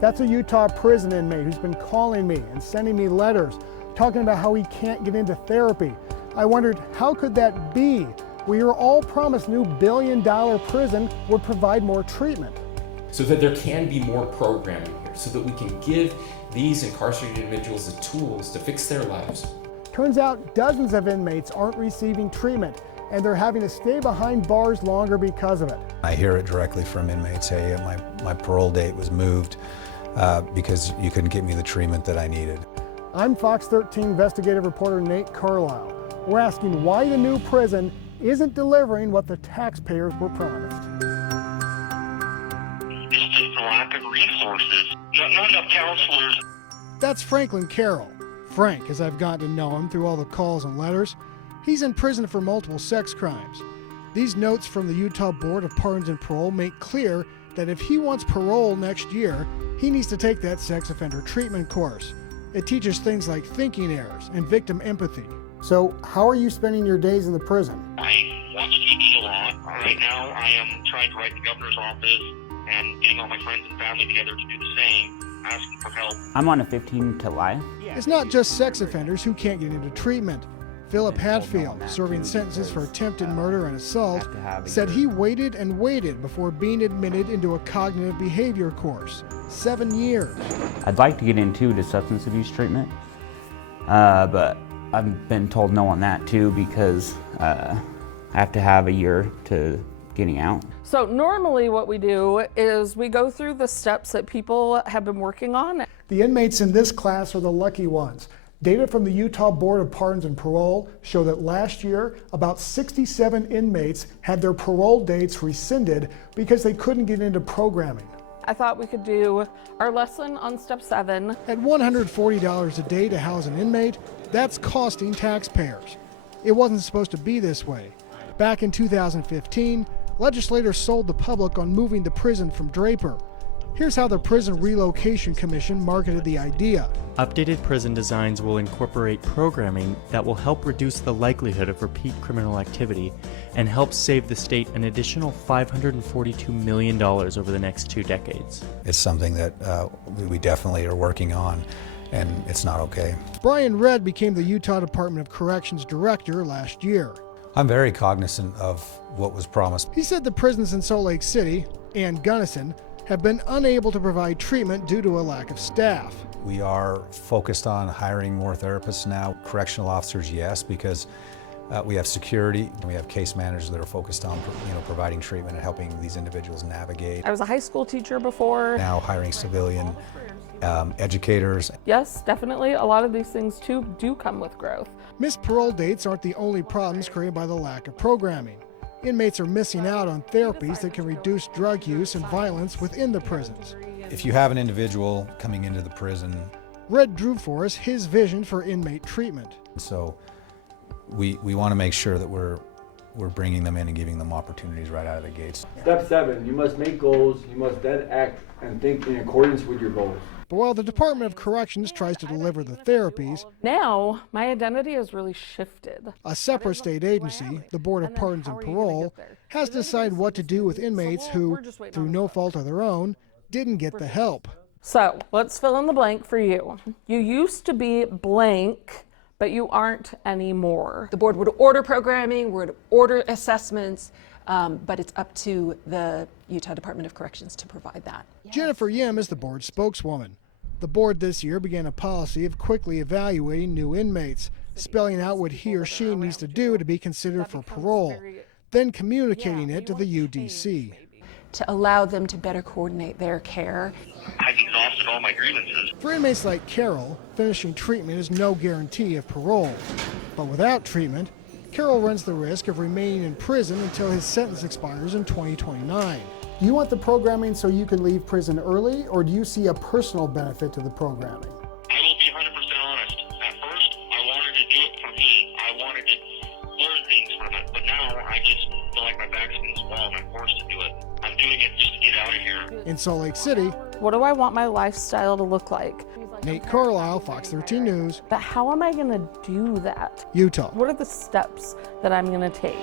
That's a Utah prison inmate who's been calling me and sending me letters talking about how he can't get into therapy. I wondered, how could that be? We were all promised new billion-dollar prison would provide more treatment. So that there can be more programming here, so that we can give these incarcerated individuals the tools to fix their lives. Turns out dozens of inmates aren't receiving treatment, and they're having to stay behind bars longer because of it. I hear it directly from inmates, hey, my parole date was moved because you couldn't get me the treatment that I needed. I'm Fox 13 investigative reporter Nate Carlisle. We're asking why the new prison isn't delivering what the taxpayers were promised. It's just a lack of resources. Not enough counselors. That's Franklin Carroll. Frank, as I've gotten to know him through all the calls and letters, he's in prison for multiple sex crimes. These notes from the Utah Board of Pardons and Parole make clear that if he wants parole next year, he needs to take that sex offender treatment course. It teaches things like thinking errors and victim empathy. So how are you spending your days in the prison? I watch TV a lot. Right now I am trying to write the governor's office and getting all my friends and family together to do the same, asking for help. I'm on a 15 to life. It's not just sex offenders who can't get into treatment. Philip Hatfield, serving sentences for attempted murder and assault, said he waited and waited before being admitted into a cognitive behavior course. 7 years. I'd like to get into the substance abuse treatment, but I've been told no on that too because I have to have a year to getting out. So normally what we do is we go through the steps that people have been working on. The inmates in this class are the lucky ones. Data from the Utah Board of Pardons and Parole show that last year, about 67 inmates had their parole dates rescinded because they couldn't get into programming. I thought we could do our lesson on step 7. At $140 a day to house an inmate, that's costing taxpayers. It wasn't supposed to be this way. Back in 2015, legislators sold the public on moving the prison from Draper. Here's how the Prison Relocation Commission marketed the idea. Updated prison designs will incorporate programming that will help reduce the likelihood of repeat criminal activity and help save the state an additional $542 million over the next 2 decades. It's something that we definitely are working on, and it's not okay. Brian Redd became the Utah Department of Corrections director last year. I'm very cognizant of what was promised. He said the prisons in Salt Lake City and Gunnison have been unable to provide treatment due to a lack of staff. We are focused on hiring more therapists now. Correctional officers, yes, because we have security and we have case managers that are focused on providing treatment and helping these individuals navigate. I was a high school teacher before. Now hiring civilian educators. Yes, definitely. A lot of these things too do come with growth. Missed parole dates aren't the only problems created by the lack of programming. Inmates are missing out on therapies that can reduce drug use and violence within the prisons. If you have an individual coming into the prison, Redd drew for us his vision for inmate treatment. So we want to make sure that we're bringing them in and giving them opportunities right out of the gates. Step 7, you must make goals, you must then act and think in accordance with your goals. But while the Department of Corrections tries to deliver the therapies, now my identity has really shifted. A separate state agency, the Board of Pardons and Parole, has to decide what to do with inmates who, through no fault of their own, didn't get the help. So let's fill in the blank for you. You used to be blank, but you aren't anymore. The board would order programming, would order assessments, but it's up to the Utah Department of Corrections to provide that. Jennifer Yim is the board's spokeswoman. The board this year began a policy of quickly evaluating new inmates, spelling out what he or she needs to do to be considered for parole, then communicating it to the UDC. To allow them to better coordinate their care. I've exhausted all my grievances. For inmates like Carroll, finishing treatment is no guarantee of parole. But without treatment, Carroll runs the risk of remaining in prison until his sentence expires in 2029. Do you want the programming so you can leave prison early, or do you see a personal benefit to the programming? I will be 100% honest. At first, I wanted to do it for me. I wanted to learn things from it. But now, I just feel like my back's against the wall and I'm forced to do it. I'm doing it just to get out of here. In Salt Lake City, what do I want my lifestyle to look like? Nate Carlisle, Fox 13 News. But how am I going to do that? Utah. What are the steps that I'm going to take?